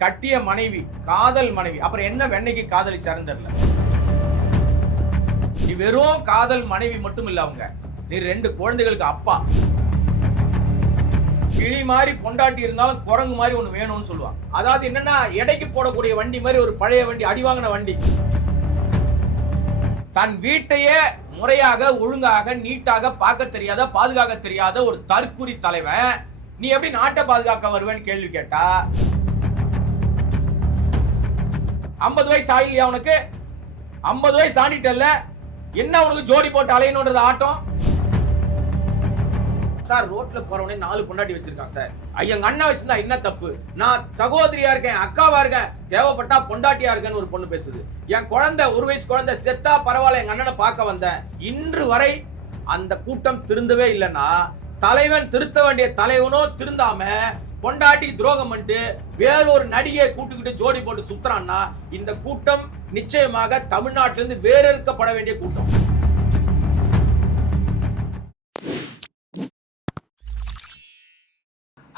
கட்டிய மனைவி, காதல் மனைவி. அப்புறம் என்ன வெண்ணைக்கு காதலிச்சாருன்னு தெரியல. நீ வெறும் காதல் மனைவி மட்டும் இல்ல அவங்க, நீ 2 குழந்தைகளுக்கு அப்பா. கிளி மாதிரி பொண்டாட்டி இருந்தாலும் குரங்கு மாதிரி ஒண்ணு வேணும்னு சொல்லுவாங்க. அதாவது என்னன்னா, எடைக்கு போடக்கூடிய வண்டி மாதிரி ஒரு பழைய வண்டி, அடிவாங்கின வண்டி. தன் வீட்டையே முறையாக, ஒழுங்காக, நீட்டாக பார்க்க தெரியாத, பாதுகாக்க தெரியாத ஒரு தற்குறி தலைவன் நீ எப்படி நாட்டை பாதுகாக்க வருவேன்னு கேள்வி கேட்டா, 50 வயசு ஆயில்லையா உனக்கு? 50 வயசு தாண்டிட்டல்ல, என்ன உனக்கு ஜோடி போட்டு அலையணும்ன்றது ஆட்டம்? சார், ரோட்ல போறவனே 4 பொண்டாட்டி வச்சிருக்கான் சார். எங்க அண்ணா வச்சிருந்தா என்ன தப்பு? நான் சகோதரியா இருக்கேன், அக்காவா இருக்கேன், தேவைப்பட்டா பொண்டாட்டியா இருக்கேன்னு ஒரு பொண்ணு பேசுது. என் குழந்தை, 1 வயசு குழந்தை செத்தா பரவாயில்ல, எங்க அண்ணனை பார்க்க வந்தேன். இன்று வரை அந்த கூட்டம் திருந்தவே இல்லைன்னா, தலைவன் திருத்த வேண்டிய தலைவனோ திருந்தாம பொண்டாட்டி துரோகம் பண்ணிட்டு வேறொரு நடிகையை கூட்டுக்கிட்டு ஜோடி போட்டு சுத்துறான்னா, இந்த கூட்டம் நிச்சயமாக தமிழ்நாட்டிலிருந்து வேறறுக்கப்பட வேண்டிய கூட்டம்.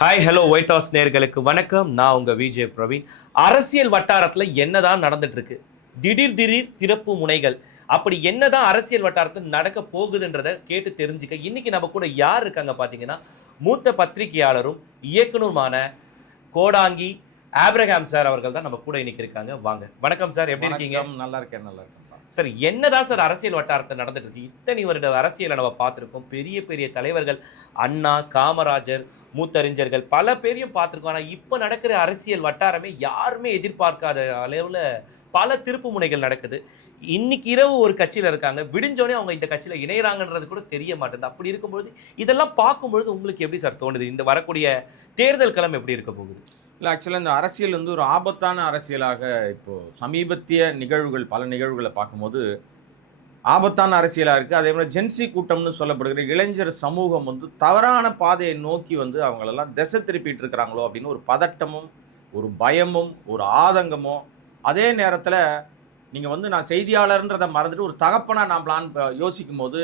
ஹாய், ஹலோ ஒயிட் ஹவுஸ் நேயர்களுக்கு வணக்கம். நான் உங்க விஜய் பிரவீன். அரசியல் வட்டாரத்துல என்னதான் நடந்துட்டு இருக்கு? திடீர் திறப்பு முனைகள். அப்படி என்னதான் அரசியல் வட்டாரத்தில் நடக்க போகுதுன்றதை கேட்டு தெரிஞ்சுக்க இன்னைக்கு நம்ம கூட யார் இருக்காங்க பாத்தீங்கன்னா, மூத்த பத்திரிகையாளரும் இயக்குனருமான கோடாங்கி ஆப்ரஹாம் சார் அவர்கள் தான் நம்ம கூட இன்னைக்கு இருக்காங்க. வாங்க. வணக்கம் சார், எப்படி இருக்கீங்க? நல்லா இருக்கேன், நல்லா இருக்கேன் சார். என்னதான் சார் அரசியல் வட்டாரத்தில் நடந்துட்டு இருக்கு? இத்தனை வருட அரசியலை நம்ம பார்த்துருக்கோம். பெரிய பெரிய தலைவர்கள், அண்ணா, காமராஜர், மூத்தறிஞர்கள் பல பேரையும் பார்த்துருக்கோம். ஆனால் இப்போ நடக்கிற அரசியல் வட்டாரமே யாருமே எதிர்பார்க்காத அளவில் பல திருப்பு முனைகள் நடக்குது. இன்னைக்கு இரவு ஒரு கட்சியில் இருக்காங்க, விடிஞ்சோடனே அவங்க இந்த கட்சியில் இணையறாங்கன்றது கூட தெரிய மாட்டேங்குது. அப்படி இருக்கும்பொழுது இதெல்லாம் பார்க்கும்பொழுது உங்களுக்கு எப்படி சார் தோணுது? இந்த வரக்கூடிய தேர்தல் களம் எப்படி இருக்க போகுது? இல்லை, ஆக்சுவலாக இந்த அரசியல் வந்து ஒரு ஆபத்தான அரசியலாக இப்போது சமீபத்திய நிகழ்வுகள், பல நிகழ்வுகளை பார்க்கும்போது ஆபத்தான அரசியலாக இருக்குது. அதே மாதிரி ஜென்சி கூட்டம்னு சொல்லப்படுகிற இளைஞர் சமூகம் வந்து தவறான பாதையை நோக்கி வந்து அவங்களெல்லாம் திசை திருப்பிட்டு இருக்கிறாங்களோ அப்படின்னு ஒரு பதட்டமும், ஒரு பயமும், ஒரு ஆதங்கமும். அதே நேரத்தில் நீங்கள் வந்து நான் செய்தியாளர்ன்றதை மறந்துட்டு ஒரு தகப்பனாக நான் பிளான் யோசிக்கும் போது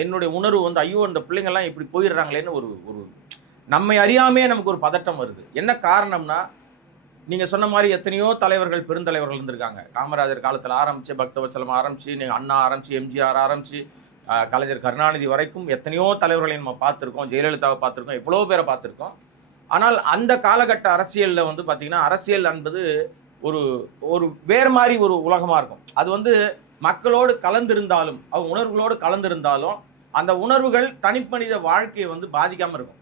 என்னுடைய உணர்வு வந்து, ஐயோ இந்த பிள்ளைங்கள்லாம் இப்படி போயிடுறாங்களேன்னு ஒரு நம்மை அறியாமே நமக்கு ஒரு பதட்டம் வருது. என்ன காரணம்னா, நீங்கள் சொன்ன மாதிரி எத்தனையோ தலைவர்கள், பெருந்தலைவர்கள் இருந்திருக்காங்க. காமராஜர் காலத்தில் ஆரம்பித்து, பக்தவச்சலம் ஆரம்பித்து, நீங்கள் அண்ணா ஆரம்பித்து, எம்ஜிஆர் ஆரம்பித்து, கலைஞர் கருணாநிதி வரைக்கும் எத்தனையோ தலைவர்களை நம்ம பார்த்துருக்கோம். ஜெயலலிதாவை பார்த்துருக்கோம், எவ்வளோ பேரை பார்த்துருக்கோம். ஆனால் அந்த காலகட்ட அரசியலில் வந்து பார்த்திங்கன்னா, அரசியல் என்பது ஒரு ஒரு வேறு மாதிரி ஒரு உலகமாக இருக்கும். அது வந்து மக்களோடு கலந்திருந்தாலும், அவங்க உணர்வுகளோடு கலந்திருந்தாலும் அந்த உணர்வுகள் தனிமனித வாழ்க்கையை வந்து பாதிக்காமல் இருக்கும்.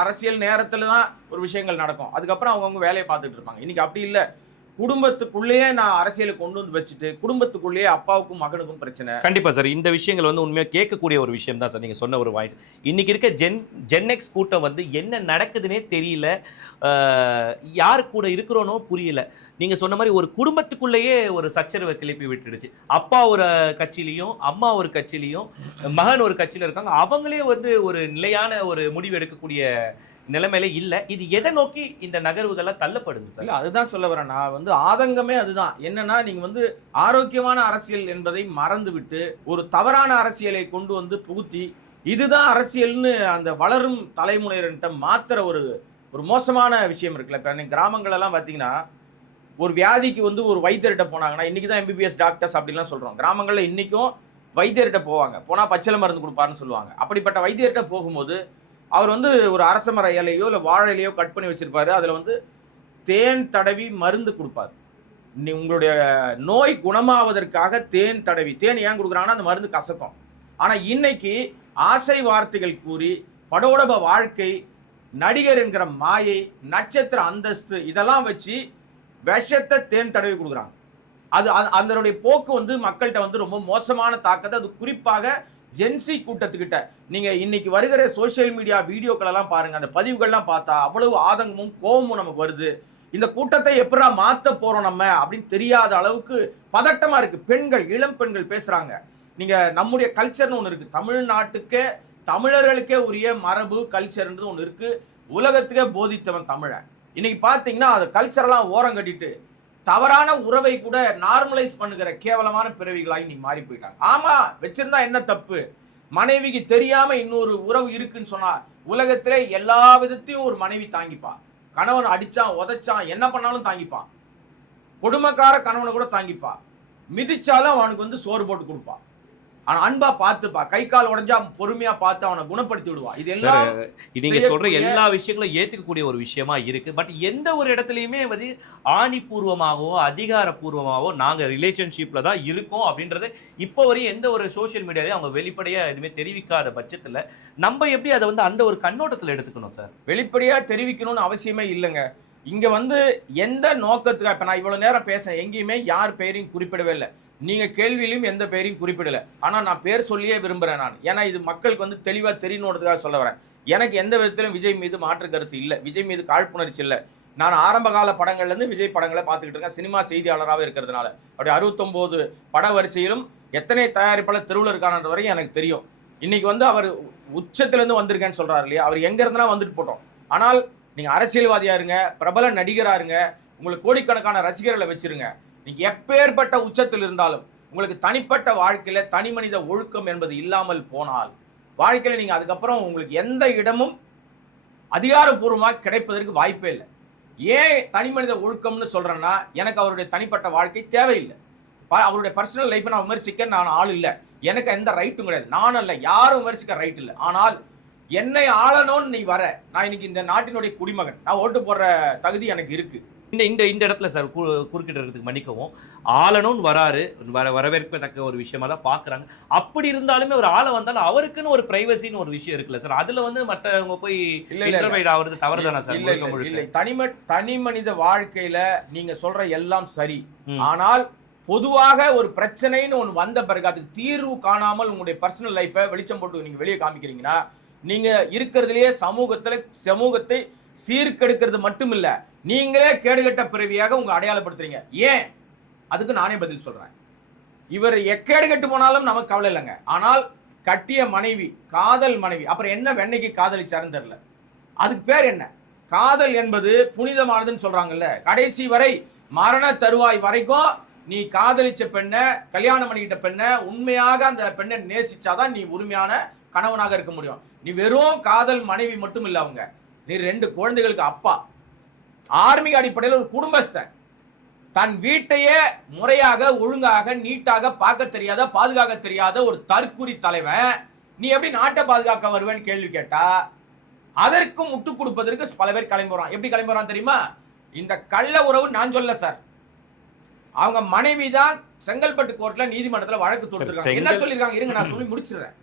அரசியல் நேரத்தில் தான் ஒரு விஷயங்கள் நடக்கும், அதுக்கப்புறம் அவங்கவுங்க வேலையை பார்த்துட்டு இருப்பாங்க. இன்னைக்கு அப்படி இல்லை. குடும்பத்துக்குள்ளேயே நான் அரசியலை கொண்டு வந்து வச்சுட்டு, குடும்பத்துக்குள்ளேயே அப்பாவுக்கும் மகனுக்கும் பிரச்சனை. கண்டிப்பா சார், இந்த விஷயங்கள் வந்து உண்மையாக கேட்கக்கூடிய ஒரு விஷயம் தான் சார். நீங்க சொன்ன ஒரு வாய்ஸ், இன்னைக்கு இருக்க ஜென்எக்ஸ் கூட்டம் வந்து என்ன நடக்குதுன்னே தெரியல, யாரு கூட இருக்கிறோனோ புரியல. நீங்க சொன்ன மாதிரி ஒரு குடும்பத்துக்குள்ளேயே ஒரு சச்சரவை கிளப்பி விட்டுடுச்சு. அப்பா ஒரு கட்சியிலையும், அம்மா ஒரு கட்சியிலையும், மகன் ஒரு கட்சியில இருக்காங்க. அவங்களே வந்து ஒரு நிலையான ஒரு முடிவு எடுக்கக்கூடிய நிலைமையில இல்ல. இது எதை நோக்கி இந்த நகர்வுகள்லாம் தள்ளப்படுது சார்? அதுதான் சொல்ல வரேன். நான் வந்து ஆதங்கமே அதுதான். என்னன்னா, நீங்க வந்து ஆரோக்கியமான அரசியல் என்பதை மறந்து விட்டு ஒரு தவறான அரசியலை கொண்டு வந்து புகுத்தி, இதுதான் அரசியல்னு அந்த வளரும் தலைமுறையிட்ட மாத்திர ஒரு மோசமான விஷயம் இருக்குல்ல. இப்போ கிராமங்கள் எல்லாம் பார்த்தீங்கன்னா, ஒரு வியாதிக்கு வந்து ஒரு வைத்தியர்கிட்ட போனாங்கன்னா, இன்னைக்கு தான் எம்பிபிஎஸ் டாக்டர்ஸ் அப்படின்லாம் சொல்றோம். கிராமங்களில் இன்னைக்கும் வைத்தியர்கிட்ட போவாங்க, போனா பச்சிலை மருந்து கொடுப்பாருன்னு சொல்லுவாங்க. அப்படிப்பட்ட வைத்தியர்கிட்ட போகும்போது அவர் வந்து ஒரு அரச மர இலையோ இல்லை வாழை இலையோ கட் பண்ணி வச்சிருப்பாரு. அதில் வந்து தேன் தடவி மருந்து கொடுப்பார். உங்களுடைய நோய் குணமாவதற்காக தேன் தடவி, தேன் ஏன் கொடுக்குறாங்கன்னா அந்த மருந்து கசக்கும். ஆனால் இன்னைக்கு ஆசை வார்த்தைகள் கூறி, படோடப வாழ்க்கை, நடிகர் என்கிற மாயை, நட்சத்திர அந்தஸ்து, இதெல்லாம் வச்சு விஷத்தை தேன் தடவி கொடுக்குறாங்க. அதனுடைய போக்கு வந்து மக்கள்கிட்ட வந்து ரொம்ப மோசமான தாக்கத்தை, அது குறிப்பாக ஜென்சி கூட்டத்துக்கிட்ட. நீங்க இன்னைக்கு வருகிற சோசியல் மீடியா வீடியோக்கள் எல்லாம் பாருங்க, அந்த பதிவுகள்லாம் பார்த்தா அவ்வளவு ஆதங்கமும் கோபமும் நமக்கு வருது. இந்த கூட்டத்தை எப்படா மாத்த போறோம் நம்ம அப்படின்னு தெரியாத அளவுக்கு பதட்டமா இருக்கு. பெண்கள், இளம் பெண்கள் பேசுறாங்க. நீங்க நம்முடைய கல்ச்சர்னு ஒன்று இருக்கு, தமிழ்நாட்டுக்கே தமிழர்களுக்கே உரிய மரபு கல்ச்சர்ன்றது ஒன்று இருக்கு. உலகத்துக்கே போதித்தவன் தமிழன். இன்னைக்கு பாத்தீங்கன்னா அது கல்ச்சரெல்லாம் ஓரம் கட்டிட்டு தவறான உறவை கூட நார்மலைஸ் பண்ணுகிற கேவலமான பிறவிகளாகி நீ மாறி போயிட்டாங்க. ஆமா, வச்சிருந்தா என்ன தப்பு? மனைவிக்கு தெரியாம இன்னொரு உறவு இருக்குன்னு சொன்னா உலகத்திலே எல்லா விதத்தையும் ஒரு மனைவி தாங்கிப்பா. கணவன் அடிச்சான் உதைச்சான் என்ன பண்ணாலும் தாங்கிப்பான். கொடுமைக்கார கணவனை கூட தாங்கிப்பான். மிதிச்சாலும் அவனுக்கு வந்து சோறு போட்டு கொடுப்பான். ஆனா அன்பா பார்த்துப்பா, கை கால் உடைஞ்சா பொறுமையா பார்த்து அவனை குணப்படுத்தி விடுவா. இது எல்லாம் நீங்க சொல்ற எல்லா விஷயங்களும் ஏத்துக்கக்கூடிய ஒரு விஷயமா இருக்கு. பட் எந்த ஒரு இடத்துலயுமே வந்து ஆணிபூர்வமாகவோ அதிகாரப்பூர்வமாகவோ நாங்க ரிலேஷன்ஷிப்ல தான் இருக்கோம் அப்படின்றத இப்போ வரையும் எந்த ஒரு சோஷியல் மீடியாலையும் அவங்க வெளிப்படையா எதுவுமே தெரிவிக்காத பட்சத்துல நம்ம எப்படி அதை வந்து அந்த ஒரு கண்ணோட்டத்துல எடுத்துக்கணும் சார்? வெளிப்படையா தெரிவிக்கணும்னு அவசியமே இல்லைங்க. இங்க வந்து எந்த நோக்கத்துக்கு இப்ப நான் இவ்வளவு நேரம் பேசுறேன், எங்கேயுமே யார் பெயரையும் குறிப்பிடவே இல்லை. நீங்க கேள்வியிலும் எந்த பெயரையும் குறிப்பிடல. ஆனா நான் பேர் சொல்லியே விரும்புறேன் நான். ஏன்னா இது மக்களுக்கு வந்து தெளிவா தெரியணுன்றதுக்காக சொல்ல வரேன். எனக்கு எந்த விதத்திலும் விஜய் மீது மாற்று கருத்து இல்லை, விஜய் மீது காழ்ப்புணர்ச்சி இல்லை. நான் ஆரம்ப கால படங்கள்ல இருந்து விஜய் படங்களை பார்த்துக்கிட்டு இருக்கேன், சினிமா செய்தியாளராகவே இருக்கிறதுனால. அப்படி 69 பட வரிசையிலும் எத்தனை தயாரிப்பாளர் தெருவில் இருக்கானன்ற வரையும் எனக்கு தெரியும். இன்னைக்கு வந்து அவர் உச்சத்திலிருந்து வந்திருக்கேன்னு சொல்றாரு இல்லையா, அவர் எங்க இருந்தாலும் வந்துட்டு போட்டோம். ஆனால் நீங்க அரசியல்வாதியா இருங்க, பிரபல நடிகரா இருங்க, உங்களுக்கு கோடிக்கணக்கான ரசிகர்களை வச்சிருங்க. நீங்க எப்பேற்பட்ட உச்சத்தில் இருந்தாலும் உங்களுக்கு தனிப்பட்ட வாழ்க்கையில தனி மனித ஒழுக்கம் என்பது இல்லாமல் போனால் வாழ்க்கையில நீங்க அதுக்கப்புறம் உங்களுக்கு எந்த இடமும் அதிகாரப்பூர்வமாக கிடைப்பதற்கு வாய்ப்பே இல்லை. ஏன் தனி மனித ஒழுக்கம்னு சொல்றேன்னா, எனக்கு அவருடைய தனிப்பட்ட வாழ்க்கை தேவையில்லை. அவருடைய பர்சனல் லைஃப் நான் விமர்சிக்க நான் ஆள் இல்லை, எனக்கு எந்த ரைட்டும் கிடையாது. நானும் இல்லை, யாரும் விமர்சிக்க ரைட் இல்லை. ஆனால் என்னை ஆளணும்னு நீ வர, நான் இன்னைக்கு இந்த நாட்டினுடைய குடிமகன், நான் ஓட்டு போடுற தகுதி எனக்கு இருக்கு. இந்த இடத்துல சார் குறுக்கிடுறதுக்கு மன்னிக்கவும், ஆளணும்னு வராரு, வரவேற்கத்தக்க ஒரு விஷயமா தான் பாக்குறாங்க. அப்படி இருந்தாலுமே ஒரு ஆளை வந்தாலும் அவருக்குன்னு ஒரு பிரைவசின்னு ஒரு விஷயம் இருக்குல்ல சார், அதுல வந்து மற்றவங்க போய் இன்டர்வைட் ஆகுறது தவறுதானா சார்? இல்லை, தனி மனித வாழ்க்கையில நீங்க சொல்ற எல்லாம் சரி. ஆனால் பொதுவாக ஒரு பிரச்சனைன்னு ஒன்று வந்த பிறகு அதுக்கு தீர்வு காணாமல் உங்களுடைய பர்சனல் லைஃபை வெளிச்சம் போட்டு நீங்க வெளியே காமிக்கிறீங்கன்னா, நீங்க இருக்கிறதுலயே சமூகத்தை சீர்கெடுக்கிறது மட்டும் இல்ல, நீங்களே கேடுகட்ட பிறவியாக உங்க அடையாளப்படுத்துறீங்க. ஏன்? அதுக்கு நானே பதில் சொல்றேன். இவர் எக்கேடு கெட்டு போனாலும் நமக்கு கவலை இல்லைங்க. ஆனால் கட்டிய மனைவி, காதல் மனைவி, அப்புறம் என்ன வெண்ணைக்கு காதலிச்சாருன்னு தெரியல. அதுக்கு பேர் என்ன? காதல் என்பது புனிதமானதுன்னு சொல்றாங்கல்ல. கடைசி வரை மரண தருவாய் வரைக்கும் நீ காதலிச்ச பெண்ணை, கல்யாணம் பண்ணிக்கிட்ட பெண்ணை, உண்மையாக அந்த பெண்ணை நேசிச்சாதான் நீ உரிமையான கணவனாக இருக்க முடியும். நீ வெறும் காதல் மனைவி மட்டும் இல்ல, அவங்க நீ 2 குழந்தைகளுக்கு அப்பா, ஆர்மி அடிப்படையில் ஒரு குடும்பஸ்தன், தன் வீட்டையே முறையாக ஒழுங்காக நீட்டாக பார்க்க தெரியாத, பாதுகாக்க தெரியாத ஒரு தற்குறி தலைவன் நீ எப்படி நாட்டை பாதுகாக்க வருவேன்னு கேள்வி கேட்டா, அதற்கும் முட்டு கொடுப்பதற்கு பல பேர் கிளம்புறான். எப்படி கிளம்புறான் தெரியுமா? இந்த கள்ள உறவு நான் சொல்ல சார், அவங்க மனைவி தான் செங்கல்பட்டு கோர்ட்ல நீதிமன்றத்தில் வழக்கு தொடுத்திருக்காங்க. என்ன சொல்லிருக்காங்க இருங்க நான் சொல்லி முடிச்சிடுறேன்.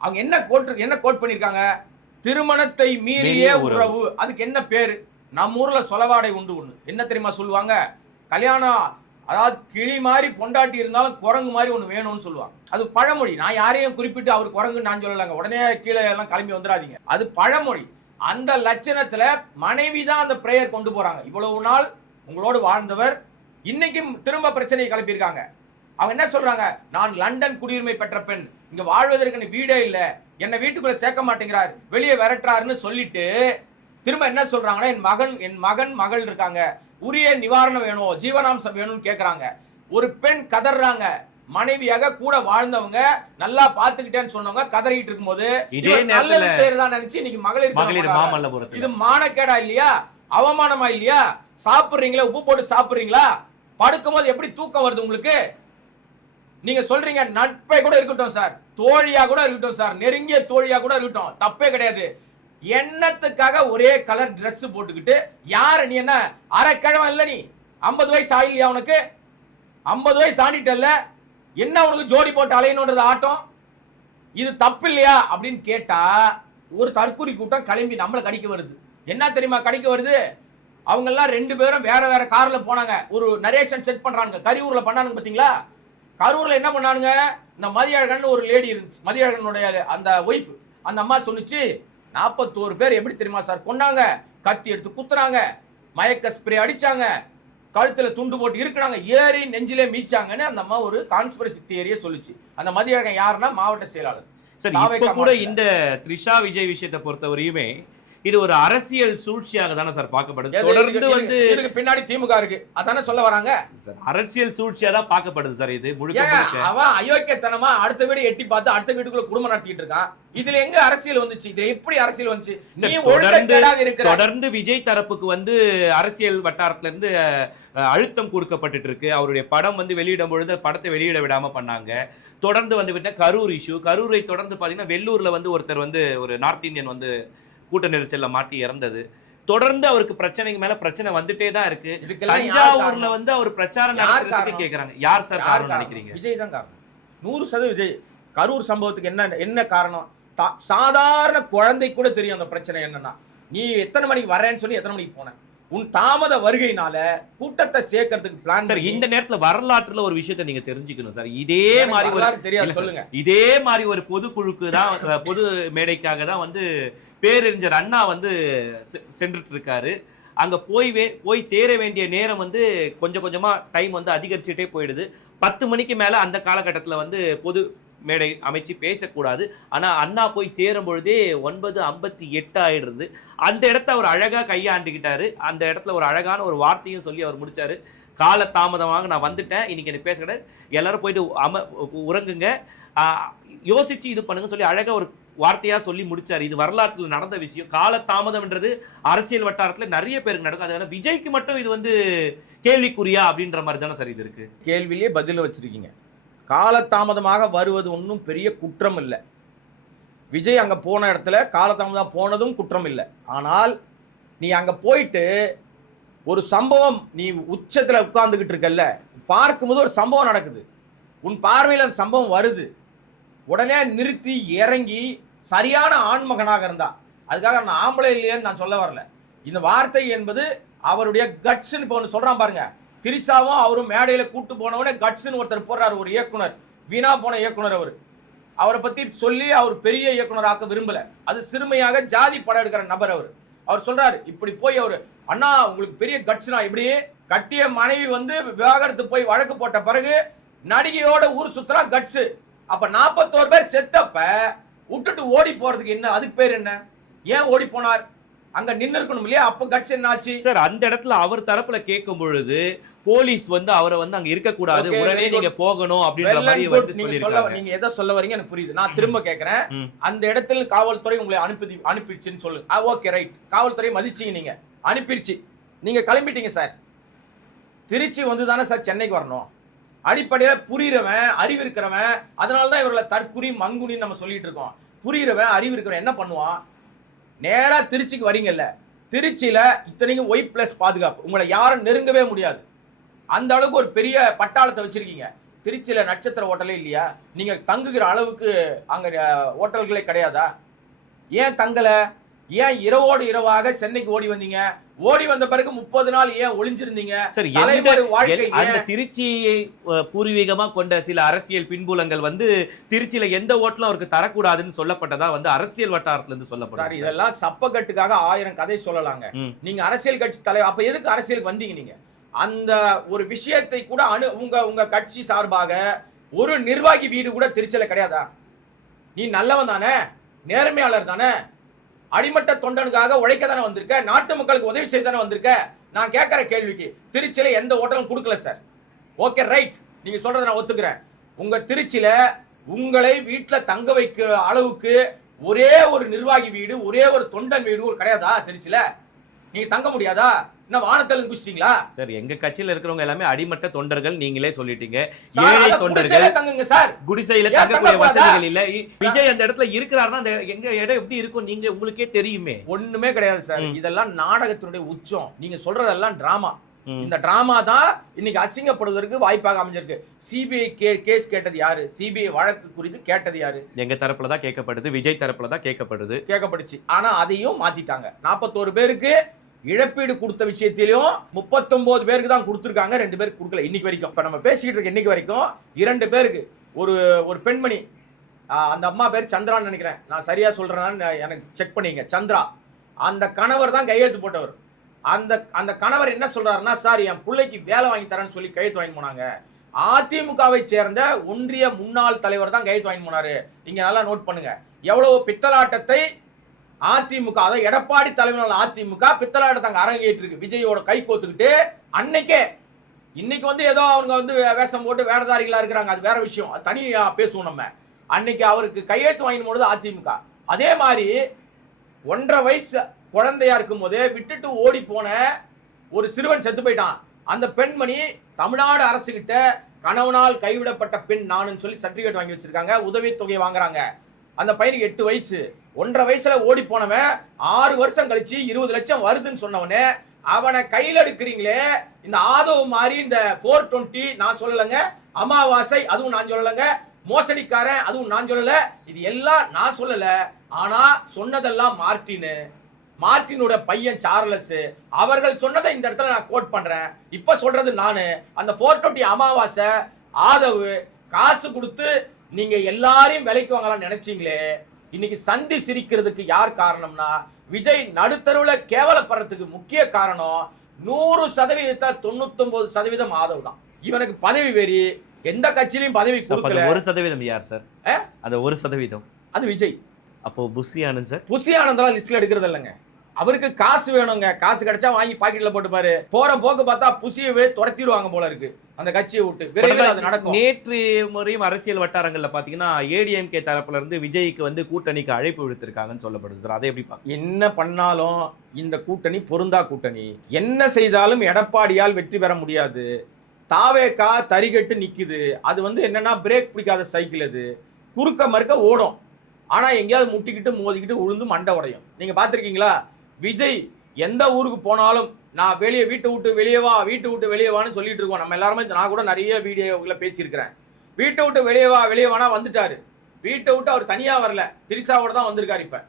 அவங்க என்ன கோட் பண்ணிருக்காங்க? திருமணத்தை மீறிய உறவு. அதுக்கு என்ன பேரு? நம்ம ஊர்ல சொலவாடை உண்டு ஒண்ணு. என்ன தெரியுமா சொல்லுவாங்க? கல்யாணம், அதாவது கிளி மாதிரி பொண்டாட்டி இருந்தாலும் குரங்கு மாதிரி ஒண்ணு வேணும்னு சொல்லுவாங்க. அது பழமொழி. நான் யாரையும் குறிப்பிட்டு அவர் குரங்கு நான் சொல்லலங்க, உடனே கீழே எல்லாம் கிளம்பி வந்துடாதீங்க. அது பழமொழி. அந்த லட்சணத்துல மனைவி தான் அந்த பிரேயர் கொண்டு போறாங்க. இவ்வளவு நாள் உங்களோடு வாழ்ந்தவர் இன்னைக்கும் திரும்ப பிரச்சனையை கிளப்பியிருக்காங்க. அவங்க என்ன சொல்றாங்க? நான் லண்டன் குடியுரிமை பெற்ற பெண், இங்க வாழ்வதற்கு வீடே இல்லை, என்னை வீட்டுக்குள்ள சேர்க்க மாட்டேங்கிறார், வெளியே விரட்டுறாருன்னு சொல்லிட்டு திரும்ப என்ன சொல்றாங்கன்னா, என் மகன் மகள் இருக்காங்க, உரிய நிவாரணம் வேணும், ஜீவனாம்சம் வேணும்னு கேட்கறாங்க. ஒரு பெண் கதறாங்க. மனைவியாக கூட வாழ்ந்தவங்க, நல்லா பாத்துக்கிட்டேன்னு சொன்னவங்க கதறிட்டு இருக்கும்போது நல்லது செய்யறதா நினைச்சு இன்னைக்கு மகளிர், இது மானக்கேடா இல்லையா? அவமானமா இல்லையா? சாப்பிடுறீங்களா, உப்பு போட்டு சாப்பிடுறீங்களா? படுக்கும் போது எப்படி தூக்கம் வருது உங்களுக்கு? நீங்க சொல்றீங்க நட்பை கூட இருக்கட்டும் சார், தோழியா கூட இருக்கட்டும் சார், நெருங்கிய தோழியா கூட இருக்கட்டும், தப்பே கிடையாது. எண்ணத்துக்காக ஒரே கலர் Dress போட்டுக்கிட்டு யார நீ என்ன அரைக்கிழமை இல்ல? நீ 50 வயசு ஆயில்லையா உனக்கு? 50 வயசு தாண்டிட்டல்ல, என்ன உனக்கு ஜோடி போட்டு அலையணுன்றது ஆட்டம்? இது தப்பு இல்லையா அப்படின்னு கேட்டா ஒரு தற்குறி கூட்டம் கிளம்பி நம்மளை கடிக்க வருது. என்ன தெரியுமா கடிக்க வருது? அவங்க எல்லாம் 2 பேரும் வேற வேற கார்ல போனாங்க, ஒரு நரேஷன் செட் பண்றாங்க. கரியூர்ல பண்ணானுங்க பாத்தீங்களா? கரூர்ல என்ன பண்ணானுங்க? இந்த மதியழகன் ஒரு லேடி இருந்துச்சு, மதியழகனுடைய அந்த ஒய்ஃப், அந்த அம்மா சொன்னிச்சு, 41 பேர் எப்படி தெரியுமா சார் கொன்னாங்க? கத்தி எடுத்து குத்துறாங்க, மயக்க ஸ்ப்ரே அடிச்சாங்க, கழுத்துல துண்டு போட்டு இருக்கிறாங்க, ஏறி நெஞ்சிலே மீச்சாங்கன்னு அந்த அம்மா ஒரு கான்ஸ்பிரசி தியரியை சொல்லுச்சு. அந்த மதியழகன் யாருன்னா மாவட்ட செயலாளர். சரி, இப்ப கூட இந்த த்ரிஷா விஜய் விஷயத்தை பொறுத்தவரையுமே இது ஒரு அரசியல் சூழ்ச்சியாக தானே சார் பார்க்கப்படுது. தொடர்ந்து வந்து இதுக்கு பின்னாடி திமுக இருக்கு, அதானே சொல்ல வராங்க. அரசியல் சூழ்ச்சியா தான் பார்க்கப்படுது சார். இது முழுக்க அவன் அயோக்கியத்தனமா அடுத்த வீடு எட்டி பார்த்து அடுத்த வீட்டுக்குள்ள குடும்பம் நடத்திட்டு இருக்கான். இதுல எங்க அரசியல் வந்துச்சு? இதுல எப்படி அரசியல் வந்துச்சு? தொடர்ந்து விஜய் தரப்புக்கு வந்து அரசியல் வட்டாரத்துல இருந்து அழுத்தம் கொடுக்கப்பட்டு இருக்கு. அவருடைய படம் வந்து வெளியிடும் பொழுது படத்தை வெளியிட விடாம பண்ணாங்க. தொடர்ந்து வந்து விட்ட கரூர் இஷ்யூ, கரூரை தொடர்ந்து பாத்தீங்கன்னா வெள்ளூர்ல வந்து ஒருத்தர் வந்து ஒரு நார்த் இந்தியன் வந்து கூட்ட நெரிசல்ல மாட்டி இறந்தது. தொடர்ந்து அவருக்கு பிரச்சனைக்கு மேல பிரச்சனை வந்துட்டே தான் இருக்கு. தஞ்சாவூர்ல வந்து அவர் பிரச்சாரம் நடத்துறதுக்கு கேக்குறாங்க. யார் சார் காரணம் நினைக்கிறீங்க? விஜய் தான் காரணம். 100% விஜய். கரூர் சம்பவத்துக்கு என்ன காரணம்? சாதாரண குழந்தை கூட தெரியும் அந்த பிரச்சனை என்னன்னா. நீ எத்தனை மணிக்கு வரேன்னு சொல்லி எத்தனை மணிக்கு போன? உன் தாமத வருகையினால கூட்டத்தை சேர்க்கிறதுக்கு பிளான். சார் இந்த நேரத்துல வரலாற்றுல ஒரு விஷயத்தை நீங்க தெரிஞ்சுக்கணும் சார். இதே மாதிரி ஒரு தெரியாது சொல்லுங்க. இதே மாதிரி ஒரு பொதுக்குழுக்கு தான் பொது மேடைக்காக தான் வந்து பேரறிஞர் அண்ணா வந்து சென்றுட்டு இருக்காரு. அங்க போய் சேர வேண்டிய நேரம் வந்து கொஞ்சம் கொஞ்சமா டைம் வந்து அதிகரிச்சுட்டே போயிடுது. 10 மணிக்கு மேல அந்த காலகட்டத்துல வந்து பொது மேடை அமைச்சு பேசக்கூடாது. ஆனா அண்ணா போய் சேரும் பொழுதே 9:58 ஆயிடுறது. அந்த இடத்த அவர் அழகா கையாண்டுகிட்டாரு. அந்த இடத்துல ஒரு அழகான ஒரு வார்த்தையும் சொல்லி அவர் முடிச்சாரு. கால தாமதமாக நான் வந்துட்டேன், இன்னைக்கு எனக்கு பேச கிடையாது, எல்லாரும் போயிட்டு உறங்குங்க, யோசிச்சு இது பண்ணுங்க சொல்லி அழகா ஒரு வார்த்தையா சொல்லி முடிச்சாரு. இது வரலாற்றில் நடந்த விஷயம். கால தாமதம்ன்றது அரசியல் வட்டாரத்துல நிறைய பேருக்கு நடக்கும். அதனால விஜய்க்கு மட்டும் இது வந்து கேள்விக்குறியா அப்படின்ற மாதிரி தானே சார் இது இருக்கு. கேள்வியிலேயே பதில வச்சிருக்கீங்க. காலதாமதமாக வருவது ஒன்றும் பெரிய குற்றம் இல்லை. விஜய் அங்கே போன இடத்துல காலதாமதமாக போனதும் குற்றம் இல்லை. ஆனால் நீ அங்கே போயிட்டு ஒரு சம்பவம், நீ உச்சத்தில் உட்கார்ந்துக்கிட்டு இருக்கல்ல, பார்க்கும்போது ஒரு சம்பவம் நடக்குது, உன் பார்வையில் அந்த சம்பவம் வருது, உடனே நிறுத்தி இறங்கி சரியான ஆண்மகனாக இருந்தா, அதுக்காக நான் ஆம்பளை இல்லையேன்னு நான் சொல்ல வரல. இந்த வார்த்தை என்பது அவருடைய கட்ஸ்ன்னு இப்போ ஒன்று சொல்கிறான் பாருங்க. திரிசாவும் அவரும் மேடையில கூட்டு போனவனே கட்ஸ்ன்னு ஒருத்தர் போடுறாரு, ஒரு இயக்குனர், வீணா போன இயக்குனர். அவரை பத்தி சொல்லி அவர் பெரிய இயக்குனர் ஆக்க விரும்பல. அது சிறுமையாக ஜாதி படம் எடுக்கிற நபர். அவர் சொல்றாரு, இப்படி போய் அவர் அண்ணா உங்களுக்கு பெரிய கட்ஸ்னா, இப்படி கட்டிய மனைவி வந்து விவாகரத்து போய் வழக்கு போட்ட பிறகு நடிகையோட ஊர் சுத்துறா கட்ஸ். அப்ப 41 பேர் செத்தப்ப விட்டுட்டு ஓடி போறதுக்கு என்ன, அதுக்கு பேர் என்ன? ஏன் ஓடி போனார்? அங்க நின்னு இருக்கணும் இல்லையா? அப்ப கட்ஸ் என்ன ஆச்சு சார்? அந்த இடத்துல அவர் தரப்புல கேட்கும் பொழுது போலீஸ் வந்து அவரை வந்து அங்க இருக்க கூடாது, உடனே நீங்க போகணும் அப்படின்ற மாதிரி வந்து சொல்லிருக்காங்க. நீங்க எதை சொல்ல வரீங்க எனக்கு புரியுது. நான் திரும்ப கேக்குறேன். அந்த இடத்துல காவல்துறை உங்களை அனுப்பிடுச்சுன்னு சொல்லு. ஓகே ரைட், காவல்துறை மதிச்சீங்க, நீங்க அனுப்பிடுச்சு, நீங்க கிளம்பிட்டீங்க சார். திருச்சி வந்து தானே சார் சென்னைக்கு வரணும். அடிப்படையில் புரியுறவன், அறிவு இருக்கிறவன், அதனாலதான் இவர்களை தற்குறி மங்குனின்னு நம்ம சொல்லிட்டு இருக்கோம். புரியுறவன், அறிவு இருக்கிறவன் என்ன பண்ணுவான்? நேரா திருச்சிக்கு வரீங்கல்ல, திருச்சியில இத்தனைக்கும் Y+ பாதுகாப்பு, உங்களை யாரும் நெருங்கவே முடியாது. அந்த அளவுக்கு ஒரு பெரிய பட்டாளத்தை வச்சிருக்கீங்க. திருச்சியில நட்சத்திர ஹோட்டலே இல்லையா? நீங்க தங்குகிற அளவுக்கு அங்க ஹோட்டல்களே கிடையாதா? ஏன் தங்கல? ஏன் இரவோடு இரவாக சென்னைக்கு ஓடி வந்தீங்க? ஓடி வந்த பிறகு 30 நாள் ஏன் ஒளிஞ்சிருந்தீங்க? சரி, அந்த திருச்சியை பூர்வீகமா கொண்ட சில அரசியல் பின்புலங்கள் வந்து திருச்சியில எந்த ஓட்டலும் அவருக்கு தரக்கூடாதுன்னு சொல்லப்பட்டதா வந்து அரசியல் வட்டாரத்துல இருந்து சொல்லப்பட்டாரு. இதெல்லாம் சப்பக்கட்டுக்காக 1000 கதை சொல்லலாங்க. நீங்க அரசியல் கட்சி தலைவர், அப்ப எதுக்கு அரசியலுக்கு வந்தீங்க நீங்க? அந்த ஒரு விஷயத்தை கூட உங்க கட்சி சார்பாக ஒரு நிர்வாகி வீடு கூட திருச்சியில கிடையாதா? நீ நல்லவன் தானே, நேர்மையாளர் தானே, அடிமட்ட தொண்டனுக்காக உழைக்க தானே வந்திருக்க, நாட்டு மக்களுக்கு உதவி செய்ய தானே வந்திருக்க. நான் கேட்கிற கேள்விக்கு திருச்சியில எந்த ஹோட்டலும் கொடுக்கல சார். ஓகே ரைட், நீங்க சொல்றதை நான் ஒத்துக்கிறேன். உங்க திருச்சியில உங்களை வீட்டுல தங்க வைக்கிற அளவுக்கு ஒரே ஒரு நிர்வாகி வீடு, ஒரே ஒரு தொண்டன் வீடு கிடையாதா திருச்சியில? நீங்க தங்க முடியாதா? என்ன வானத்துல குடிச்சிட்டீங்களா சார்? எங்க கட்சியில இருக்கிறவங்க எல்லாமே அடிமட்ட தொண்டர்கள், நீங்களே சொல்லிட்டீங்க. ஏழை தொண்டர்கள் தங்குங்க சார், குடிசையில தங்கக்கூடிய வசதிகள் இல்ல. விஜய் அந்த இடத்துல இருக்கிறாருன்னா அந்த எங்க இடம் எப்படி இருக்கும் நீங்க உங்களுக்கே தெரியுமே. ஒண்ணுமே கிடையாது சார். இதெல்லாம் நாடகத்தினுடைய உச்சம். நீங்க சொல்றதெல்லாம் டிராமா. இந்த டிராமா தான் இன்னைக்கு அசிங்கப்படுவதற்கு வாய்ப்பாக அமைஞ்சிருக்கு. சிபிஐ கேஸ் கேட்டது யாரு? சிபிஐ வழக்கு குறித்து கேட்டது யாரு? எங்க தரப்புல தான் கேட்கப்படுது, விஜய் தரப்புல தான் கேட்கப்படுச்சு. ஆனா அதையும் மாத்திட்டாங்க. 41 பேருக்கு இழப்பீடு கொடுத்த விஷயத்திலும் 39 பேருக்கு தான் கொடுத்துருக்காங்க, 2 பேருக்கு கொடுக்கல இன்னைக்கு வரைக்கும். இப்ப நம்ம பேசிக்கிட்டு இருக்க இன்னைக்கு வரைக்கும் 2 பேருக்கு, ஒரு பெண்மணி, அந்த அம்மா பேர் சந்திரான்னு நினைக்கிறேன், நான் சரியா சொல்றேன்னு எனக்கு செக் பண்ணிங்க, சந்திரா. அந்த கணவர் தான் கையெழுத்து போட்டவர். அந்த கணவர் என்ன சொல்றாருன்னா, சார் என் பிள்ளைக்கு வேலை வாங்கி தரேன்னு சொல்லி கையெழுத்து வாங்கி போனாங்க. அதிமுகவை சேர்ந்த ஒன்றிய முன்னாள் தலைவர் தான் கையெழுத்து வாங்கி போனாரு. இங்க நல்லா நோட் பண்ணுங்க. எவ்வளவு பித்தலாட்டத்தை அதிமுக அதாவது எடப்பாடி தலைமையிலான அதிமுக பித்தலாட்டத்தாங்க அரங்கேற்றிருக்கு விஜயோட கை கோத்துக்கிட்டு அன்னைக்கே. இன்னைக்கு வந்து ஏதோ அவங்க வந்து வேஷம் போட்டு வேடதாரிகளா இருக்கிறாங்க, அது வேற விஷயம், அது தனியா பேசுவோம் நம்ம. அன்னைக்கு அவருக்கு கையெழுத்து வாங்கின போது அதிமுக அதே மாதிரி 1.5 வயசு குழந்தையா இருக்கும் போதே விட்டுட்டு ஓடி போன ஒரு சிறுவன் செத்து போயிட்டான். அந்த பெண்மணி தமிழ்நாடு அரசு கிட்ட கணவனால் கைவிடப்பட்ட பெண் நானுன்னு சொல்லி சர்டிபிகேட் வாங்கி வச்சிருக்காங்க, உதவித்தொகை வாங்குறாங்க. அந்த பையனுக்கு 8 வயசு. 1.5 வயசுல ஓடி போனவன் 6 வருஷம் கழிச்சு 20 லட்சம் வருதுன்னு சொன்னவனே அவனை கையில் எடுக்கிறீங்களே. இந்த ஆதவ மாதிரி இந்த 420 நான் சொல்லலைங்க, அமாவாசை அதுவும் நான் சொல்லலைங்க, மோசடிக்காரன் அதுவும் நான் சொல்லல, இது எல்லாம் நான் சொல்லல. ஆனா சொன்னதெல்லாம் மார்டினோட பையன் சார்லஸ் அவர்கள் சொன்னதை இந்த இடத்துல நான் கோட் பண்றேன். இப்ப சொல்றது நானு. அந்த 420 அமாவாசை ஆதவு காசு கொடுத்து நீங்க எல்லாரையும் விலைக்கு வாங்கலாம் நினைச்சீங்களே, இன்னைக்கு சந்தி சிரிக்கிறதுக்கு யார் காரணம்னா விஜய் நடுத்தருவில் கேவலப்படுறதுக்கு முக்கிய காரணம் 100% 99% ஆதவ் தான். இவனுக்கு பதவி வெறி, எந்த கட்சியிலையும் பதவி கொடுக்கல. 1% யார் சார்? அந்த 1% அது விஜய். அப்போ புஷி ஆனந்த் சார்? புஷி ஆனந்தெல்லாம் லிஸ்ட்ல எடுக்கிறது இல்லைங்க. அவருக்கு காசு வேணுங்க, காசு கிடைச்சா வாங்கி பாக்கெட்ல போட்டுப்பாரு. போற போக்கு பார்த்தா புசியவே துரத்திடுவாங்க போல இருக்கு அந்த கட்சியை விட்டு. விரைவில் அது நடக்கும். நேற்று முறையும் அரசியல் வட்டாரங்கள்ல பாத்தீங்கன்னா ஏடிஎம்கே தரப்புல இருந்து விஜய்க்கு வந்து கூட்டணிக்கு அழைப்பு விடுத்திருக்காங்கன்னு சொல்லப்படுது சார். அதை எப்படி என்ன பண்ணாலும் இந்த கூட்டணி பொருந்தா கூட்டணி. என்ன செய்தாலும் எடப்பாடியால் வெற்றி பெற முடியாது. தாவேகா தரிகட்டு நிக்குது. அது வந்து என்னன்னா பிரேக் பிடிக்காத சைக்கிள், அது குறுக்க மறுக்க ஓடும். ஆனா எங்கேயாவது முட்டிக்கிட்டு மோதிக்கிட்டு உழுந்து மண்டை உடையும். நீங்க பாத்திருக்கீங்களா? விஜய் எந்த ஊருக்கு போனாலும் நான் வீட்டை விட்டு வெளியே வான்னு சொல்லிட்டு இருக்கோம். நம்ம எல்லாருமே, நான் கூட நிறைய வீடியோவில் பேசியிருக்கிறேன். வீட்டை விட்டு வெளியே வானா வந்துட்டாரு. வீட்டை விட்டு அவர் தனியா வரல, திரிசாவோட தான் வந்திருக்காரு. இப்ப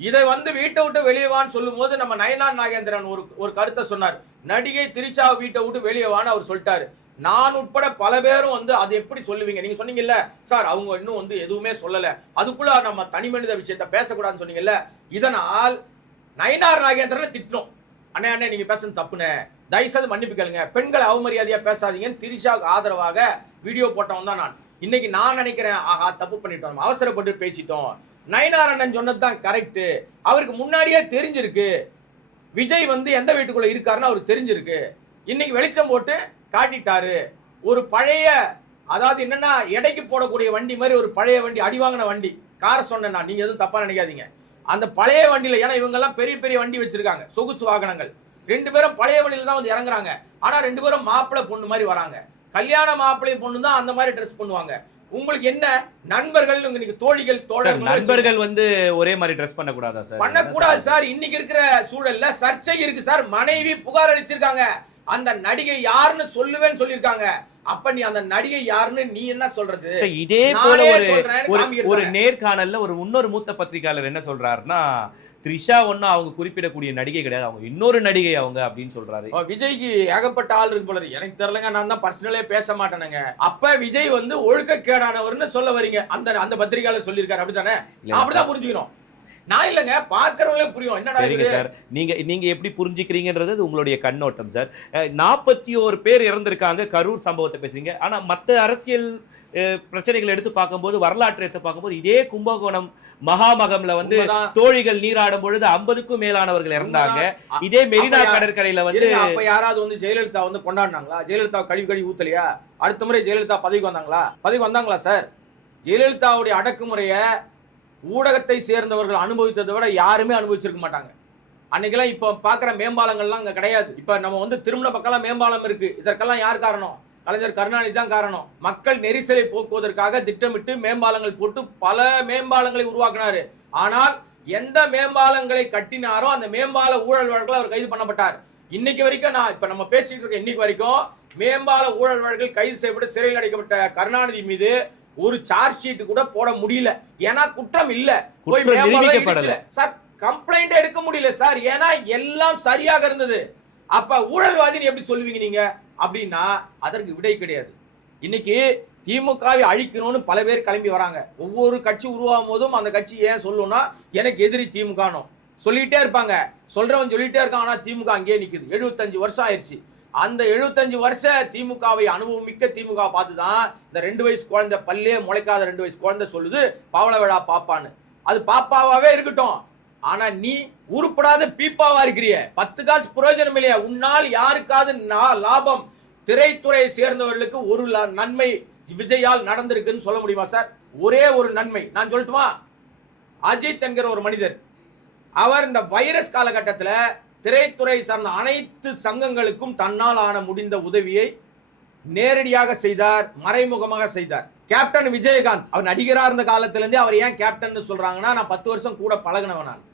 இதை வந்து வீட்டை விட்டு வெளியே வான்னு சொல்லும் போது நம்ம நயனார் நாகேந்திரன் ஒரு கருத்தை சொன்னார். நடிகை திரிசா வீட்டை விட்டு வெளியே வான்னு அவர் சொல்லிட்டாரு. நான் உட்பட பல பேரும் வந்து அது எப்படி சொல்லுவீங்க? நீங்க சொன்னீங்கல்ல சார் அவங்க இன்னும் வந்து எதுவுமே சொல்லல, அதுக்குள்ள நம்ம தனி மனித விஷயத்த பேசக்கூடாதுன்னு சொன்னீங்கல்ல. இதனால் நயனார் நாகேந்திரனை திட்டணும். அண்ணே நீங்க பேசுறது தப்புனே, தயவுசெய்து மன்னிப்பு கேளுங்க, பெண்களை அவமரியாதையா பேசாதீங்கன்னு திரிஷாவுக்கு ஆதரவாக வீடியோ போட்டவன் தான் நான். இன்னைக்கு நான் நினைக்கிறேன், ஆஹா தப்பு பண்ணிட்டோம், அவசரப்பட்டு பேசிட்டோம். நயனார் அண்ணன் சொன்னதுதான் கரெக்ட். அவருக்கு முன்னாடியே தெரிஞ்சிருக்கு விஜய் வந்து எந்த வீட்டுக்குள்ள இருக்காருன்னு அவருக்கு தெரிஞ்சிருக்கு. இன்னைக்கு வெளிச்சம் போட்டு காட்டிட்டாரு. ஒரு பழைய, அதாவது என்னன்னா எடைக்கு போடக்கூடிய வண்டி மாதிரி ஒரு பழைய வண்டி, அடிவாங்கின வண்டி, கார் சொன்னேன், நீங்க எதுவும் தப்பா நினைக்காதீங்க. அந்த பழைய வண்டியில, ஏன்னா இவங்க எல்லாம் பெரிய பெரிய வண்டி வச்சிருக்காங்க, சொகுசு வாகனங்கள். 2 பேரும் பழைய வண்டியில தான் வந்து இறங்குறாங்க. ஆனா 2 பேரும் மாப்பிள்ளை பொண்ணு மாதிரி வராங்க. கல்யாண மாப்பிள்ளை பொண்ணு தான் அந்த மாதிரி ட்ரெஸ் பண்ணுவாங்க. உங்களுக்கு என்ன நண்பர்கள், இன்னைக்கு தோழிகள் தோழர்கள், நண்பர்கள் வந்து ஒரே மாதிரி ட்ரெஸ் பண்ண கூடாதா சார்? பண்ணக்கூடாது சார். இன்னைக்கு இருக்கிற சூழல்ல சர்ச்சை இருக்கு சார். மனைவி புகார் அளிச்சிருக்காங்க, அந்த நடிகை யாருன்னு சொல்லுவேன்னு சொல்லியிருக்காங்க. அப்ப நீ அந்த நடிகை யாருன்னு நீ என்ன சொல்றது? இதே போல ஒரு நேர்காணல்ல ஒரு இன்னொரு மூத்த பத்திரிகையாளர் என்ன சொல்றாருன்னா, த்ரிஷா ஒன்னும் அவங்க குறிப்பிடக்கூடிய நடிகை கிடையாது, அவங்க இன்னொரு நடிகை அவங்க அப்படின்னு சொல்றாரு. விஜய்க்கு ஏகப்பட்ட ஆள் இருக்கு போல. எனக்கு தெரியலங்க, நான் தான் பர்சனலே பேச மாட்டேனுங்க. அப்ப விஜய் வந்து ஒழுக்கக்கேடானவர்னு சொல்ல வரீங்க, அந்த பத்திரிகையாளர் சொல்லியிருக்காரு, அப்படித்தானே? அப்படிதான் புரிஞ்சுக்கணும். நான் இல்லங்க, பார்க்கறவங்களே புரியும். என்ன சரிங்க சார், நீங்க எப்படி புரிஞ்சுக்கிறீங்கன்றது உங்களுடைய கண்ணோட்டம் சார். 41 பேர் இறந்திருக்காங்க, கரூர் சம்பவத்தை பேசுறீங்க. ஆனா மத்த அரசியல் பிரச்சனைகள் எடுத்து பார்க்கும்போது, வரலாற்றை எடுத்து பார்க்கும்போது, இதே கும்பகோணம் மகாமகம்ல வந்து தோழிகள் நீராடும் பொழுது 50க்கும் மேலானவர்கள் இறந்தாங்க. இதே மெரினா கடற்கரையில வந்து அப்ப யாராவது வந்து ஜெயலலிதா வந்து கொண்டாடினாங்களா? ஜெயலலிதா கழுவி ஊத்தலையா? அடுத்த முறை ஜெயலலிதா பதவிக்கு வந்தாங்களா சார்? ஜெயலலிதாவுடைய அடக்குமுறையை ஊடகத்தை சேர்ந்தவர்கள் அனுபவித்ததை விட யாருமே அனுபவிச்சிருக்க மாட்டாங்க. அன்னைக்கெல்லாம் இப்ப பாக்குற மேம்பாலங்கள்லாம் அங்க கிடையாது. இப்ப நம்ம வந்து திருமண பக்கம் மேம்பாலம் இருக்கு. இதற்கெல்லாம் யார் காரணம்? கலைஞர் கருணாநிதி தான் காரணம். மக்கள் நெரிசலை போக்குவதற்காக திட்டமிட்டு மேம்பாலங்கள் போட்டு பல மேம்பாலங்களை உருவாக்கினாரு. ஆனால் எந்த மேம்பாலங்களை கட்டினாரோ அந்த மேம்பால ஊழல் வழக்கில் அவர் கைது பண்ணப்பட்டார். இன்னைக்கு வரைக்கும் இப்ப நம்ம பேசிட்டு இருக்க இன்னைக்கு வரைக்கும் மேம்பால ஊழல் வழக்கில் கைது செய்யப்பட்டு சிறையில் அடைக்கப்பட்ட கருணாநிதி மீது ஒரு சார்ஜ் ஷீட் கூட போட முடியல. ஏன்னா குற்றம் இல்ல, சார் கம்ப்ளைண்ட் எடுக்க முடியல சார், ஏன்னா எல்லாம் சரியாக இருந்தது. அப்ப ஊழல்வாதின்னு எப்படி சொல்லுவீங்க நீங்க? அப்படின்னா அதற்கு விடை கிடையாது. இன்னைக்கு திமுகவை அழிக்கணும்னு பல பேர் கிளம்பி வராங்க. ஒவ்வொரு கட்சி உருவாகும் போதும் அந்த கட்சி ஏன் சொல்லும்னா எனக்கு எதிரி திமுகனோ சொல்லிட்டே இருப்பாங்க. சொல்றவன் சொல்லிட்டே இருக்கான், ஆனா திமுக அங்கேயே நிக்குது. 75 வருஷம் ஆயிடுச்சு. அந்த 75 வருஷ திமுகவை அனுபவமிக்க திமுக பார்த்துதான் இந்த 2 வயசு குழந்தை, பல்லே முளைக்காத 2 வயசு குழந்தை சொல்லுது பவள விழா பாப்பான்னு. அது பாப்பாவே இருக்கட்டும், ஆனா நீ உருப்படாத பீப்பாவா இருக்கிறிய, 10 காசு பிரயோஜனம் இல்லையா? உன்னால் யாருக்காவது லாபம் திரைத்துறையை சேர்ந்தவர்களுக்கு ஒரு நன்மை விஜயால் நடந்திருக்குன்னு சொல்ல முடியுமா சார்? ஒரே ஒரு நன்மை நான் சொல்லட்டுமா? அஜித் என்கிற ஒரு மனிதர், அவர் இந்த வைரஸ் காலகட்டத்தில் திரைத்துறை சார்ந்த அனைத்து சங்கங்களுக்கும் தன்னால் ஆன முடிந்த உதவியை நேரடியாக செய்தார், மறைமுகமாக செய்தார். கேப்டன் விஜயகாந்த் அவர் நடிகரா இருந்த காலத்திலிருந்தே அவர் ஏன் கேப்டன் சொல்றாங்கன்னா, நான் 10 வருஷம் கூட பழகினவன். நான்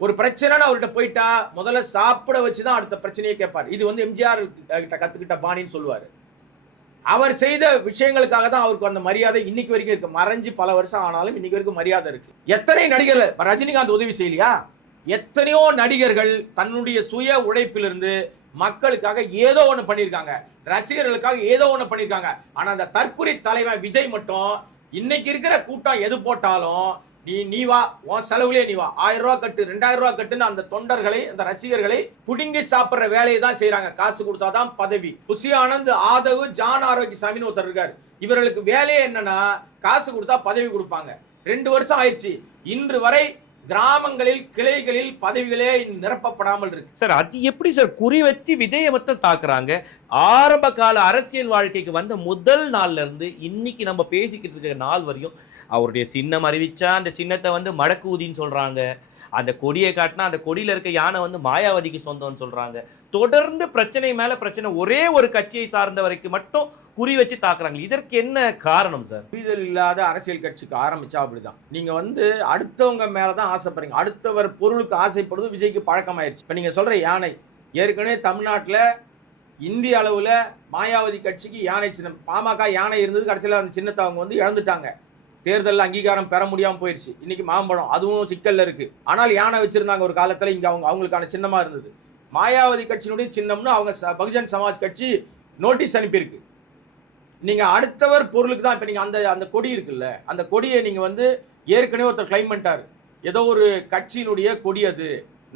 ஒரு பிரச்சனைன்னு அவர்கிட்ட போயிட்டா முதல்ல சாப்பிட வச்சுதான் அடுத்த பிரச்சனையை கேட்பார். இது வந்து எம்ஜிஆர் கிட்ட கத்துக்கிட்ட பாணின்னு சொல்லுவாரு. அவர் செய்த விஷயங்களுக்காக தான் அவருக்கு அந்த மரியாதை இன்னைக்கு வரைக்கும் இருக்கு. மறைஞ்சு பல வருஷம் ஆனாலும் இன்னைக்கு வரைக்கும் மரியாதை இருக்கு. எத்தனை நடிகர்கள், ரஜினிகாந்த் உதவி செய்யலையா? எத்தனையோ நடிகர்கள் தன்னுடைய சுய உழைப்பிலிருந்து மக்களுக்காக ஏதோ ஒண்ணு பண்ணிருக்காங்க, ரசிகர்களுக்காக ஏதோ ஒண்ணு பண்ணிருக்காங்க. ஆனா அந்த தற்குறி தலைவன் விஜய் மட்டும் இன்னைக்கு இருக்கிற கூட்டம் எது போட்டாலும் நீ வா, உன் செலவுலயே நீ வா, 1000 ரூபாய் கட்டு, 2000 ரூபாய் கட்டுன்னு அந்த தொண்டர்களை, அந்த ரசிகர்களை புடுங்கி சாப்பிடுற வேலையை தான் செய்யறாங்க. காசு கொடுத்தாதான் பதவி. புசி ஆனந்த், ஆதவ், ஜான் ஆரோக்கியசாமின்னு ஒருத்தர் இருக்காரு. இவர்களுக்கு வேலையே என்னன்னா காசு கொடுத்தா பதவி கொடுப்பாங்க. 2 வருஷம் ஆயிடுச்சு, இன்று வரை கிராமங்களில் கிளைகளில் பதவிகளே நிரப்பப்படாமல் இருக்கு. சார் அது எப்படி சார் குறி வச்சு விதையை மட்டும் தாக்குறாங்க? ஆரம்ப கால அரசியல் வாழ்க்கைக்கு வந்த முதல் நாள்ல இருந்து இன்னைக்கு நம்ம பேசிக்கிட்டு இருக்கிற நாள் வரையும் அவருடைய சின்னம் அறிவிச்சா அந்த சின்னத்தை வந்து மடக்கு ஊதின்னு சொல்றாங்க, அந்த கொடியை காட்டினா அந்த கொடியில இருக்க யானை வந்து மாயாவதிக்கு சொந்தம்னு சொல்றாங்க. தொடர்ந்து பிரச்சனை மேல பிரச்சனை, ஒரே ஒரு கட்சியை சார்ந்தவரைக்கு மட்டும் குறி வச்சு தாக்குறாங்க. இதற்கு என்ன காரணம் சார்? புரிதல் இல்லாத அரசியல் கட்சிக்கு ஆரம்பிச்சா அப்படிதான். நீங்க வந்து அடுத்தவங்க மேலதான் ஆசைப்படுறீங்க. அடுத்தவர் பொருளுக்கு ஆசைப்படுவது விஜய்க்கு பழக்கமாயிருச்சு. இப்ப நீங்க சொல்ற யானை, ஏற்கனவே தமிழ்நாட்டில் இந்திய அளவுல மாயாவதி கட்சிக்கு யானை சின்னம், பாமக யானை இருந்தது, கடைசியில் அந்த சின்னத்தை அவங்க வந்து இழந்துட்டாங்க. தேர்தலில் அங்கீகாரம் பெற முடியாமல் போயிடுச்சு. இன்னைக்கு மாம்பழம் அதுவும் சிக்கல்ல இருக்கு. ஆனால் யானை வச்சிருந்தாங்க ஒரு காலத்தில், இங்க அவங்களுக்கான சின்னமா இருந்தது. மாயாவதி கட்சியினுடைய சின்னம்னு அவங்க பகுஜன் சமாஜ் கட்சி நோட்டீஸ் அனுப்பியிருக்கு. நீங்க அடுத்தவர் பொருளுக்கு தான். இப்ப நீங்க அந்த கொடி இருக்குல்ல, அந்த கொடியை நீங்க வந்து ஏற்கனவே ஒருத்தர் கிளைம் பண்ணிட்டாரு, ஏதோ ஒரு கட்சியினுடைய கொடி, அது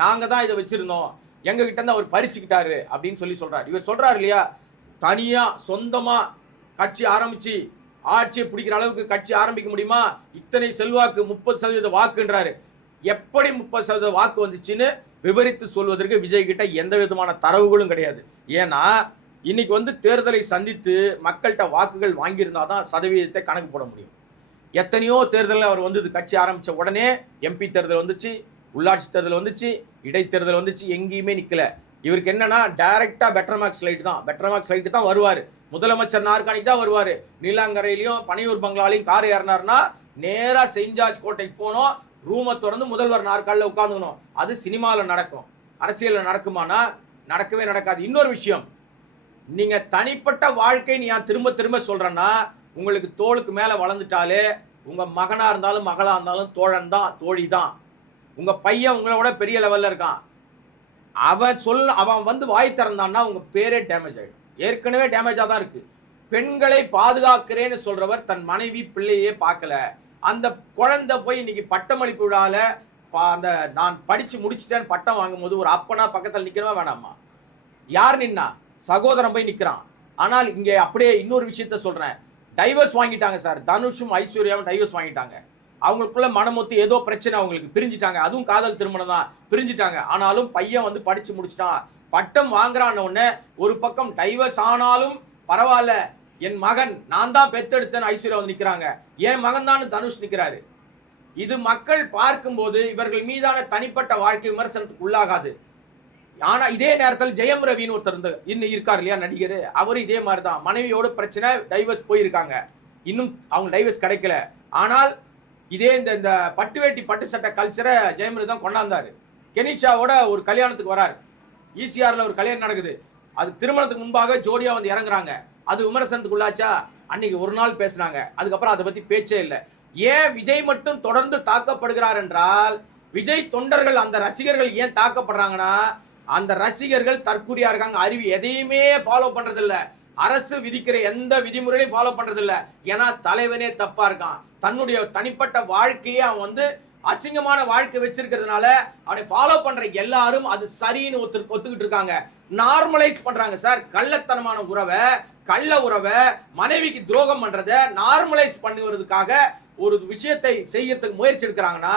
நாங்க தான் இதை வச்சிருந்தோம், எங்க கிட்ட இருந்து அவர் பறிச்சுக்கிட்டாரு அப்படின்னு சொல்றாரு. இவர் சொல்றாரு இல்லையா, தனியா சொந்தமா கட்சி ஆரம்பிச்சு ஆட்சியை பிடிக்கிற அளவுக்கு கட்சி ஆரம்பிக்க முடியுமா? இத்தனை செல்வாக்கு, 30% வாக்குன்றாரு. எப்படி 30% வாக்கு வந்துச்சுன்னு விவரித்து சொல்வதற்கு விஜய் கிட்ட எந்த விதமான தரவுகளும் கிடையாது. ஏன்னா இன்னைக்கு வந்து தேர்தலை சந்தித்து மக்கள்கிட்ட வாக்குகள் வாங்கியிருந்தாதான் சதவீதத்தை கணக்கு போட முடியும். எத்தனையோ தேர்தலில் அவர் வந்தது, கட்சி ஆரம்பிச்ச உடனே எம்பி தேர்தல் வந்துச்சு, உள்ளாட்சி தேர்தல் வந்துச்சு, இடைத்தேர்தல் வந்துச்சு, எங்கேயுமே நிக்கல. இவருக்கு என்னன்னா டைரக்டா பெட்டர் மார்க்ஸ் லைட் தான், பெட்டர் மார்க்ஸ் லைட் தான் வருவாரு. முதலமைச்சர் நாற்காலிக்கு தான் வருவாரு. நீலாங்கரையிலையும் பனையூர் பங்களாலையும் கார் ஏறினார்னா நேரா செயின்ட் ஜார்ஜ் கோட்டைக்கு போனோம், ரூமை திறந்து முதல்வர் நாற்காலில் உட்காந்துக்கணும். அது சினிமாவில் நடக்கும், அரசியலில் நடக்குமானா நடக்கவே நடக்காது. இன்னொரு விஷயம், நீங்க தனிப்பட்ட வாழ்க்கை நீ திரும்ப திரும்ப சொல்றேன்னா, உங்களுக்கு தோளுக்கு மேல வளர்ந்துட்டாலே உங்க மகனா இருந்தாலும் மகளா இருந்தாலும் தோழன் தான், தோழி தான். உங்க பையன் உங்களோட பெரிய லெவல்ல இருக்கான், அவன் வந்து வாய் திறந்தான்னா உங்க பேரே டேமேஜ் ஆயிடும். ஏற்கனவே டேமேஜா தான் இருக்கு. பெண்களை பாதுகாக்கிறேன்னு சொல்றவர் தன் மனைவி பிள்ளையே பார்க்கல. அந்த குழந்தை போய் இன்னைக்கு பட்டமளிப்பு விழால அந்த நான் படிச்சு முடிச்சுட்டேன்னு பட்டம் வாங்கும் போது ஒரு அப்பனா பக்கத்தில் நிக்கணுமா வேணாமா? யார் நின்னா? சகோதரன் போய் நிக்கிறான். ஆனால் இங்க அப்படியே இன்னொரு விஷயத்த சொல்றேன், டைவர்ஸ் வாங்கிட்டாங்க சார். தனுஷும் ஐஸ்வர்யாவும் டைவர்ஸ் வாங்கிட்டாங்க. அவங்களுக்குள்ள மனமொத்து ஏதோ பிரச்சனை, அவங்களுக்கு பிரிஞ்சுட்டாங்க. அதுவும் காதல் திருமணம் தான், பிரிஞ்சுட்டாங்க. ஆனாலும் பையன் வந்து படிச்சு முடிச்சுட்டான், பட்டம் வாங்குறான்னு உடனே ஒரு பக்கம் டைவர்ஸ் ஆனாலும் பரவாயில்ல, என் மகன் நான் தான் பெத்தெடுத்தேன்னு ஐஸ்வர்யா வந்து நிக்கிறாங்க, என் மகன் தான் தனுஷ் நிக்கிறாரு. இது மக்கள் பார்க்கும்போது இவர்கள் மீதான தனிப்பட்ட வாழ்க்கை விமர்சனத்துக்கு உள்ளாகாது. ஆனா இதே நேரத்தில் ஜெயம் ரவின்னு ஒருத்தர் இன்னும் இருக்காரு இல்லையா, நடிகர், அவரு இதே மாதிரி தான். மனைவியோட பிரச்சனை, டைவர்ஸ் போயிருக்காங்க, இன்னும் அவங்க டைவர்ஸ் கிடைக்கல. ஆனால் இதே இந்த பட்டு வேட்டி பட்டு சட்டை கல்ச்சரை ஜெயம் ரவி தான் கொண்டாந்தாரு. கெனிஷாவோட ஒரு கல்யாணத்துக்கு வராரு, ஈசிஆர்ல ஒரு கல்யாணம் நடக்குது, அது திருமணத்துக்கு முன்பாக ஜோடியா வந்து இறங்குறாங்க. அது விமர்சனத்துக்கு உள்ளாச்சா? அன்னைக்கு ஒரு நாள் பேசினாங்க, அதுக்கப்புறம் அதை பத்தி பேச்சே இல்லை. ஏன் விஜய் மட்டும் தொடர்ந்து தாக்கப்படுகிறார் என்றால், விஜய் தொண்டர்கள், அந்த ரசிகர்கள் ஏன் தாக்கப்படுறாங்கன்னா, அந்த ரசிகர்கள் தற்குறியா இருக்காங்க, அறிவு எதையுமே ஃபாலோ பண்றது இல்ல, அரசு விதிக்கிற எந்த விதிமுறையும் ஃபாலோ பண்றது இல்ல. ஏன்னா தலைவனே தப்பா இருக்கான், தன்னுடைய தனிப்பட்ட வாழ்க்கையை அவன் வந்து அசிங்கமான வாழ்க்கை வச்சிருக்கிறதுனால அவனை ஃபாலோ பண்ற எல்லாரும் அது சரின்னு ஒத்துக்கிட்டு இருக்காங்க, நார்மலைஸ் பண்றாங்க சார். கள்ளத்தனமான உறவை, கள்ள உறவை, மனைவிக்கு துரோகம் பண்றதை நார்மலைஸ் பண்ணுவதற்காக ஒரு விஷயத்தை செய்யறதுக்கு முயற்சி எடுக்கிறாங்கன்னா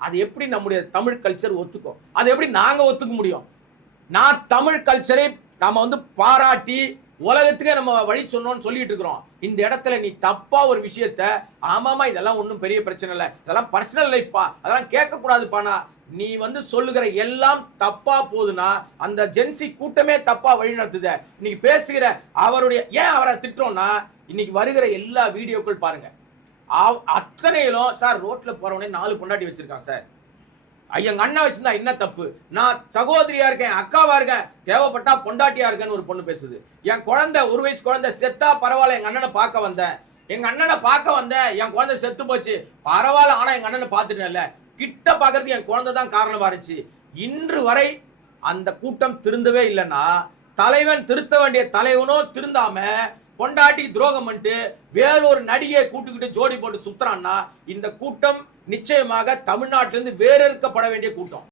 அது எப்படி நம்முடைய தமிழ் கல்ச்சர் ஒத்துக்கும்? அதை எப்படி நாங்க ஒத்துக்க முடியும்? நான் தமிழ் கல்ச்சரை நாம வந்து பாராட்டி உலகத்துக்கே நம்ம வழி சொன்னோம்னு சொல்லிட்டு இருக்கிறோம். இந்த இடத்துல நீ தப்பா ஒரு விஷயத்த, ஆமாமா இதெல்லாம் ஒன்றும் பெரிய பிரச்சனை இல்லை, இதெல்லாம் பர்சனல் லைஃப்பா, அதெல்லாம் கேட்க கூடாதுப்பானா, நீ வந்து சொல்லுகிற எல்லாம் தப்பா போகுதுன்னா அந்த ஜென்சி கூட்டமே தப்பா வழி நடத்துத. இன்னைக்கு பேசுகிற அவருடைய ஏன் அவரை திட்டோம்னா, இன்னைக்கு வருகிற எல்லா வீடியோக்கள் பாருங்க, அத்தனையிலும் சார் ரோட்ல போறவனே 4 பொண்டாட்டி வச்சிருக்கான் சார், எங்க அண்ணா வச்சிருந்தா என்ன தப்பு, நான் சகோதரியா இருக்கேன், அக்காவா இருக்கேன், தேவைப்பட்டா பொண்டாட்டியா இருக்கேன்னு ஒரு பொண்ணு பேசுது. என் குழந்தை 1 வயசு குழந்தை செத்தா பரவாயில்ல, எங்க அண்ணனை பார்க்க வந்தேன், எங்க அண்ணனை பார்க்க வந்தேன், என் குழந்தை செத்து போச்சு பரவாயில்ல, ஆனா எங்க அண்ணனை பார்த்துட்டேன்ல, கிட்ட பார்க்கறதுக்கு என் குழந்தை தான் காரணமா இருந்துச்சு. இன்று வரை அந்த கூட்டம் திருந்தவே இல்லைன்னா, தலைவன் திருத்த வேண்டிய தலைவனோ திருந்தாம பொண்டாட்டி துரோகம் பண்ணிட்டு வேறொரு நடிகையை கூட்டுக்கிட்டு ஜோடி போட்டு சுத்துறான்னா இந்த கூட்டம் நிச்சயமாக தமிழ்நாட்டிலிருந்து வேறறுக்கப்பட வேண்டிய கூட்டம்.